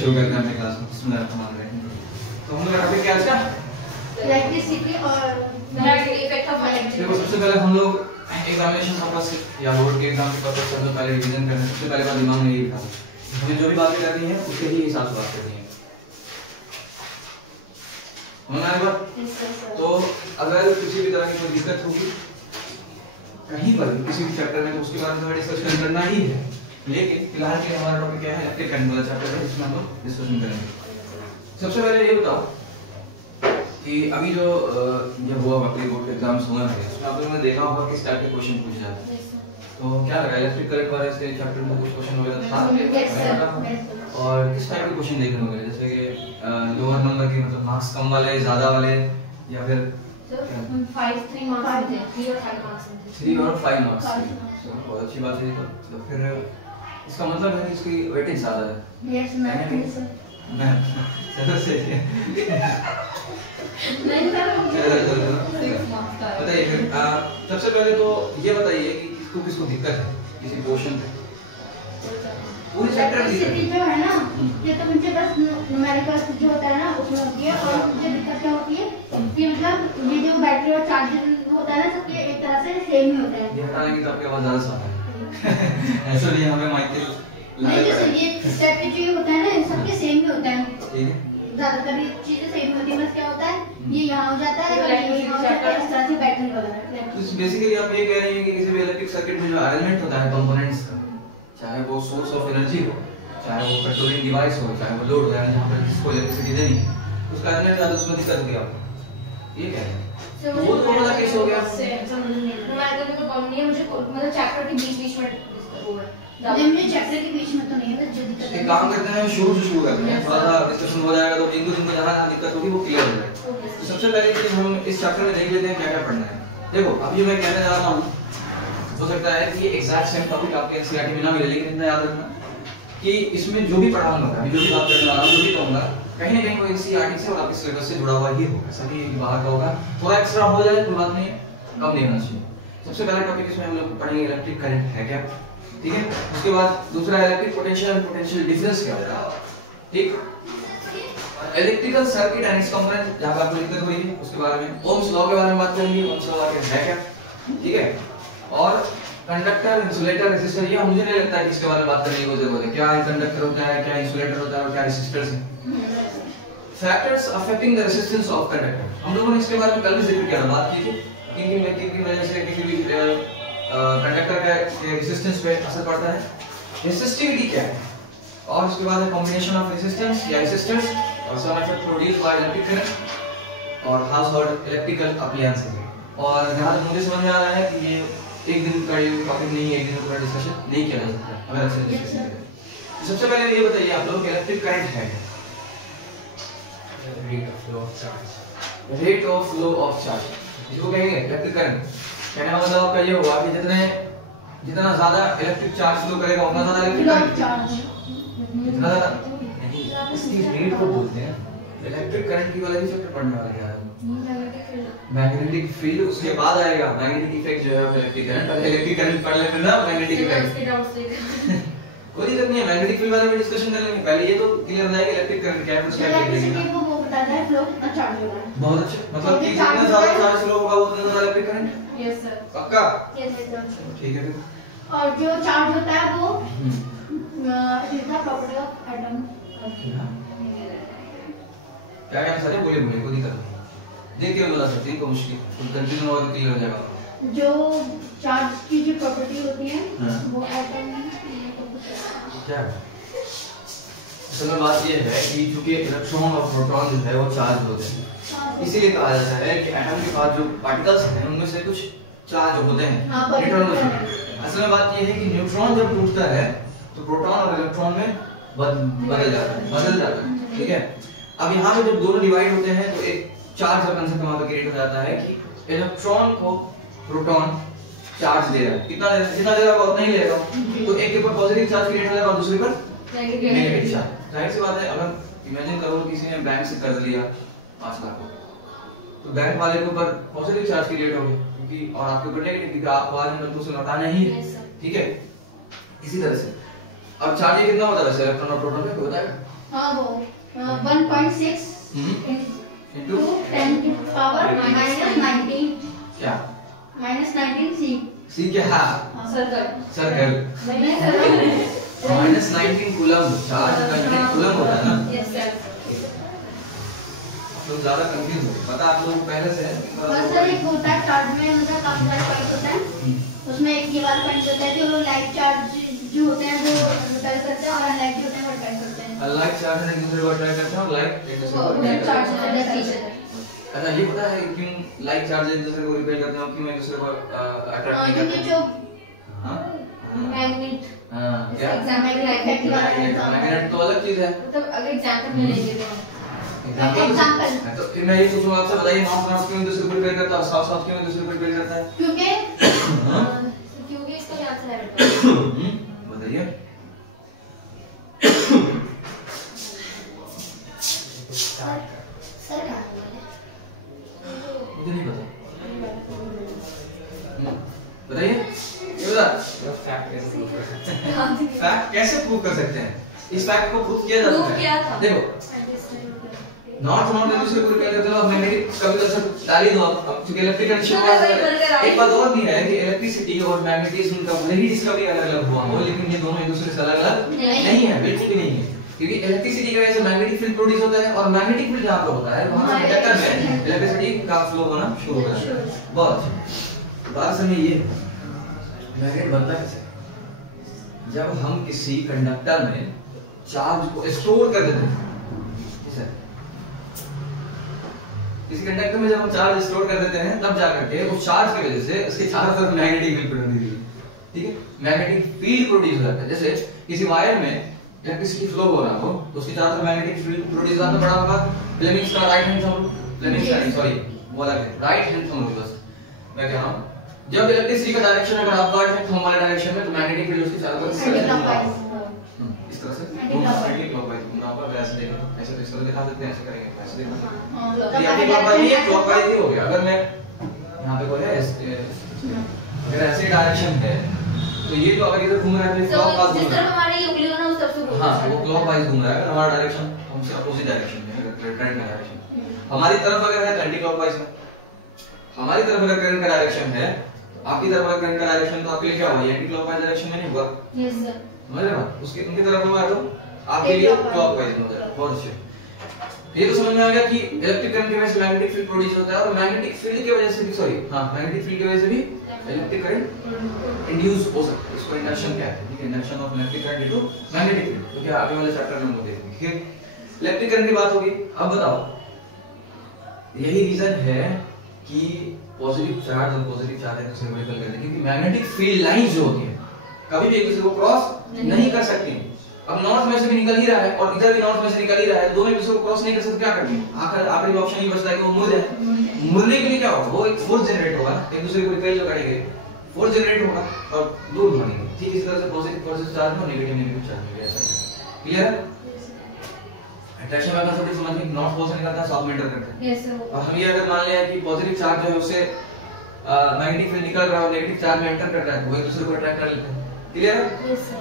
शुरू करते हैं अपने क्लास में। बिस्मिल्लाहिर्रहमानिर्रहीम। तो हम लोग टॉपिक क्या है इसका? इलेक्ट्रिसिटी और मैग्नेटिक इफेक्ट ऑफ इलेक्ट्रिसिटी। देखो सबसे पहले हम लोग एग्जामिनेशन पर्पस या बोर्ड के एग्जाम के पर्पस से हम लोग पहले रिवीजन करते हैं। सबसे पहले बात दिमाग में यही था, हमें जो भी बातें करनी है उसके ही हिसाब से बात करनी है। हमारी बात तो अगर किसी भी तरह की कोई दिक्कत होगी कहीं पर किसी भी चैप्टर में तो उसके बारे में डिस्कशन करना ही है। लेकिन फिलहाल के हमारा टॉपिक क्या है, इलेक्ट्रिक करंट वाला चैप्टर है, जिसमें हम लोग डिस्कशन करेंगे। सबसे पहले ये बताओ कि अभी जो जब हुआ आपके बोर्ड के एग्जाम्स हुए हैं उसमें आप लोगों ने देखा होगा किस टाइप के क्वेश्चन पूछे जाते हैं। तो क्या लगा इलेक्ट्रिक करंट वाले इसके चैप्टर में कुछ क्वेश्चन वगैरह था और किस टाइप के क्वेश्चन देखने को मिले, जैसे कि लोअर नंबर के मतलब मार्क्स कम वाले, ज्यादा वाले, या फिर 3 मार्क्स थे, 3 और 5 मार्क्स थे। 3 और 5 मार्क्स थे। चलो बहुत अच्छी बात है। तो फिर इसका मतलब है कि इसकी वेटेज ज्यादा है। Yes ma'am. मैं चलो से नहीं सर बताइए फिर सबसे पहले तो ये बताइए कि किसको किसको दिक्कत है किसी पोर्शन में पूरे चैप्टर में इलेक्ट्रिसिटी जो है ना, ये तो मुझे बस न्यूमेरिकल जो होता है ना उसमें होती है। और मुझे दिक्कत क्या होती है कि मतलब ये जो बैटरी और चार्जर होता है ना, सबके एक तरह से सेम ही होता है। ये हटाने की तो आपकी आवाज ज्यादा साफ है ऐसा नहीं हमें माइक नहीं जैसे ये स्टेप पे जो होता है ना सबके सेम ही होता है। ठीक है, ज्यादातर ये चीजें सेम होती है। बस क्या होता है ये यहाँ हो जाता है और ये यहाँ हो जाता है, इस तरह से बैटरी वगैरह। तो बेसिकली आप ये कह रहे हैं कि किसी भी इलेक्ट्रिक सर्किट में जो अरेंजमेंट होता है कंपोनेंट्स का, चाहे वो सोर्स ऑफ एनर्जी हो, चाहे वो कंट्रोलिंग डिवाइस हो, चाहे वो लोड हो, यानी जहां पर जिसको इलेक्ट्रिसिटी देनी है उसका अरेंजमेंट ज्यादा उसमें दिक्कत होगी आपको, ये कह रहे हैं। तो वो तो बड़ा केस हो गया। न्यूमेरिकल में कम नहीं है मुझे, मतलब चैप्टर के बीच में वो है। मुझे चैप्टर के बीच में तो नहीं है, जो दिक्कत है। एक काम करते हैं शुरू से शुरू करते हैं, थोड़ा सा डिस्कशन हो जाएगा तो जिनको जहां दिक्कत होगी वो क्लियर हो जाएगा। तो सबसे पहले चीज हम इस चैप्टर में देख लेते हैं क्या क्या पढ़ना है। देखो अभी मैं कहने जा रहा हूँ, हो सकता है कि एग्जैक्ट सेम टॉपिक आपके एनसीईआरटी में ना मिले, लेकिन इतना याद रखना कि इसमें जो भी पढ़ाऊंगा, अभी जो भी बात करने वाला हूँ, जो भी कहूंगा कहीं ना कहीं वो एनसीईआरटी से और आपके सिलेबस से जुड़ा हुआ ही होगा, सभी बाहर का होगा। थोड़ा एक्स्ट्रा हो जाए तो बात नहीं है, कम नहीं होना चाहिए। सबसे पहला टॉपिक इसमें हम लोग पढ़ेंगे इलेक्ट्रिक करंट है क्या, ठीक है। उसके बाद दूसरा इलेक्ट्रिक पोटेंशियल और पोटेंशियल डिफरेंस क्या होता है, ठीक। Electrical circuit and it's component, जहां पर आपको दिक्कत हुई है उसके बारे में, ओम्स लॉ के बारे में बात करेंगे, ओम्स लॉ है क्या, ठीक है। और कंडक्टर, इंसुलेटर, रेजिस्टर, ये मुझे नहीं लगता है कि इसके बारे में बात करने की जरूरत है। क्या कंडक्टर होता है, क्या इंसुलेटर होता है और क्या रेजिस्टर्स हैं। Factors affecting the resistance of conductor, हम लोगों ने इसके बारे में कल भी जिक्र किया, बात की थी कि वजह से किसी भी कंडक्टर का रेजिस्टेंस पे असर पड़ता है। रेसिस्टिविटी क्या है, और उसके बाद है कॉम्बिनेशन ऑफ रेजिस्टेंस या रेसिस्टर्स और some effect produced by electric current और हाउस होल्ड इलेक्ट्रिकल अप्लायंसेस। और जहां तक मुझे समझ में आ रहा है कि ये एक दिन का ये टॉपिक नहीं है, एक दिन में पूरा डिस्कशन नहीं किया जा सकता, हमें अच्छे से डिस्कशन करें। सबसे पहले ये बताइए आप लोग इलेक्ट्रिक करंट है rate of flow of charge, rate of flow of charge इसको कहेंगे इलेक्ट्रिक करंट। कहने का मतलब आपका ये हुआ कि जितना ज्यादा इलेक्ट्रिक चार्ज फ्लो करेगा उतना ज्यादा इलेक्ट्रिक चार्ज, जितना ज्यादा नहीं, इसकी रेट को बोलते हैं इलेक्ट्रिक करंट की वाला भी चैप्टर पढ़ने वाला है मैग्नेटिक फील्ड, उसके बाद आएगा मैग्नेटिक इफेक्ट जो है इलेक्ट्रिक करंट। और इलेक्ट्रिक करंट पढ़ लेते हैं ना, मैग्नेटिक इफेक्ट कोई दिक्कत नहीं है, मैग्नेटिक फील्ड बारे में डिस्कशन कर लेंगे। पहले ये तो क्लियर हो जाएगा इलेक्ट्रिक करंट क्या है, उसका क्या है। वो बताता है फ्लो और चार्ज होगा। बहुत अच्छा, मतलब कि जितना ज्यादा चार्ज फ्लो होगा उतना ज्यादा इलेक्ट्रिक करंट। यस सर, पक्का, यस सर, ठीक है फिर। और जो चार्ज होता है वो is the property of atom. क्या क्या सारे बोले कोई दिक्कत नहीं, देख के बता सकते हैं, कोई मुश्किल कोई कंफ्यूजन हो तो क्लियर हो जाएगा। जो चार्ज की जो प्रॉपर्टी होती है वो एटम क्या है। असल में बात ये है कि चूंकि इलेक्ट्रॉन और प्रोटॉन जो है वो चार्ज होते हैं, इसीलिए कहा जाता है कि एटम के पास जो पार्टिकल्स हैं उनमें से कुछ चार्ज होते हैं, न्यूट्रॉन। असल में बात ये है कि न्यूट्रॉन जब टूटता है तो प्रोटॉन और इलेक्ट्रॉन में बदल जाता है, ठीक है। अब यहाँ पे जब दोनों डिवाइड होते हैं तो एक चार्ज का कंसेप्ट वहां पे क्रिएट हो जाता है कि इलेक्ट्रॉन को प्रोटॉन चार्ज दे रहा है, जितना देगा वो उतना ही लेगा। तो एक के ऊपर पॉजिटिव चार्ज क्रिएट हो जाएगा और दूसरे पर नेगेटिव चार्ज। जाहिर सी बात है, अगर इमेजिन करो किसी ने बैंक से कर्ज लिया 5 लाख तो बैंक वाले के ऊपर पॉजिटिव चार्ज क्रिएट हो गया, क्योंकि और आपके ऊपर नेगेटिव, क्योंकि आपको आज में तो उसे लौटाना ही है, ठीक है। इसी तरह से अब चार्ज कितना होता है वैसे इलेक्ट्रॉन और प्रोटॉन का, बताएगा हाँ वो 1.6 इनटू 10 की पावर -19 क्या -19 सी सी क्या सर्कल सर्कल -19 कूलम चार्ज का यूनिट कूलम होता है ना। Yes sir. तो ज्यादा कंफ्यूज हो पता आप लोग पहले से है बस सर एक होता है चार्ज में मतलब काफी सारे पॉइंट होता है, उसमें एक ये वाला पॉइंट होता है जो लाइक चार्ज जो होते हैं वो रिपेल करते हैं और अनलाइक जो होते हैं वो रिपेल करते हैं। अनलाइक चार्ज एक दूसरे को अट्रैक्ट करते हैं और लाइक एक दूसरे को वो अट्रैक्ट चार्ज करते हैं। होता है पीछे। अच्छा ये पता है क्यों लाइक चार्ज एक दूसरे को रिपेल करते हैं और क्यों एक दूसरे को अट्रैक्ट नहीं क्योंकि करते? जो हां मैग्नेट हां क्या एग्जाम में मैग्नेट वाला एग्जाम मैग्नेट तो अलग चीज है। मतलब अगर एग्जांपल में लेंगे तो एग्जांपल तो फिर मैं ये पूछूंगा आपसे बताइए नॉर्थ क्यों एक दूसरे को रिपेल करता है और साउथ क्यों एक दूसरे को रिपेल करता है? क्योंकि इसका क्या आंसर है बताइए सर क्या मुझे नहीं पता बताइए ये बता फैक्ट कैसे प्रूव कर सकते हैं? इस फैक्ट को प्रूव किया जा सकता है देखो नॉर्थ एक दूसरे को रिपेल करते हो मैग्नेटिक कभी तो सब डाल ही दो अब क्योंकि इलेक्ट्रिक कंडीशन एक बात और भी है कि इलेक्ट्रिसिटी और मैग्नेटिज्म का भले ही डिस्कवरी अलग-अलग हुआ हो लेकिन ये दोनों एक दूसरे से अलग-अलग नहीं है बिल्कुल भी नहीं है क्योंकि इलेक्ट्रिसिटी की वजह से मैग्नेटिक फील्ड प्रोड्यूस होता है और मैग्नेटिक फील्ड जहां पर होता है वहां कंडक्टर में इलेक्ट्रिसिटी का फ्लो होना शुरू हो जाता है। बहुत बात समझिए ये मैग्नेट बनता कैसे? जब हम किसी कंडक्टर में चार्ज को स्टोर कर देते हैं किसी कंडक्टर में जब हम चार्ज स्टोर कर देते हैं तब जाकर के उस चार्ज की वजह से उसके चारों तरफ मैग्नेटिक फील्ड प्रोड्यूस होती है। ठीक है मैग्नेटिक फील्ड प्रोड्यूस होता है जैसे किसी वायर में इलेक्ट्रिसिटी फ्लो हो रहा हो तो उसके चारों तरफ मैग्नेटिक फील्ड प्रोड्यूस होता है बड़ा होगा। फ्लेमिंग्स का राइट हैंड थंब फ्लेमिंग्स का सॉरी वो अलग है राइट हैंड थंब बस मैं कह रहा हूं जब इलेक्ट्रिसिटी का डायरेक्शन अगर आपवर्ड है थंब वाले डायरेक्शन में तो मैग्नेटिक फील्ड उसके चारों तरफ इस तरह से एंटी क्लॉकवाइज घूमना होगा वैसे देखो ऐसे तो इस तरह दिखा देते हैं ऐसे करेंगे वैसे देखो ये एंटी क्लॉकवाइज ये क्लॉकवाइज ही हो गया। अगर मैं यहां पे कोई है अगर ऐसे डायरेक्शन है तो ये जो अगर इधर घूम रहा है तो क्लॉकवाइज जिस तरफ हमारी उंगली हो ना उस तरफ से घूम हां वो क्लॉकवाइज घूम रहा है हमारा डायरेक्शन हमसे अपोजिट डायरेक्शन में अगर करंट का डायरेक्शन हमारी तरफ अगर है तो एंटी क्लॉकवाइज में हमारी तरफ अगर करंट का डायरेक्शन है आपकी तरफ अगर करंट का डायरेक्शन तो आपके लिए क्या होगा एंटी क्लॉकवाइज डायरेक्शन में नहीं होगा। यस सर समझ रहे हो उसके उनकी तरफ हुआ तो आपके लिए क्लॉकवाइज हो जाएगा। बहुत अच्छे ये तो समझ में आ गया कि इलेक्ट्रिक करंट की वजह से मैग्नेटिक फील्ड प्रोड्यूस होता है और मैग्नेटिक फील्ड की वजह से भी सॉरी हां मैग्नेटिक फील्ड की वजह से भी इलेक्ट्रिक करंट इंड्यूस हो सकता है। इसको इंडक्शन कहते हैं ठीक है induction of electric current into magnetic field तो क्या आगे वाले चैप्टर में हम देखेंगे। ठीक है इलेक्ट्रिक करंट की बात होगी। अब बताओ यही रीजन है कि पॉजिटिव चार्ज और पॉजिटिव चार्ज एक दूसरे को रिपेल करते हैं क्योंकि मैग्नेटिक फील्ड लाइंस जो होती है कभी भी एक दूसरे को क्रॉस नहीं कर सकती। अब नॉर्थ में से भी निकल ही रहा है और इधर भी नॉर्थ में से निकल ही रहा है दोनों एक दूसरे को क्रॉस नहीं कर सकते क्या करनी आखिरी ऑप्शन ये बचता है कि वो मुड़ जाए। मुड़ने के लिए क्या होगा वो एक फोर्स जनरेट होगा एक दूसरे को रिपेल जो करेंगे फोर्स जनरेट होगा और दूर भागेंगे। ठीक इसी तरह से पॉजिटिव चार्ज और नेगेटिव चार्ज में ऐसा क्लियर है। अट्रैक्शन का कंसेप्ट समझ में नॉर्थ पोल से निकलता है साउथ में एंटर करता है। यस सर और हम ये अगर मान लिया कि पॉजिटिव चार्ज जो है उससे मैग्नेटिक फील्ड निकल रहा है और नेगेटिव चार्ज में एंटर कर रहा है वो एक दूसरे को अट्रैक्ट कर लेते हैं। क्लियर है। Yes sir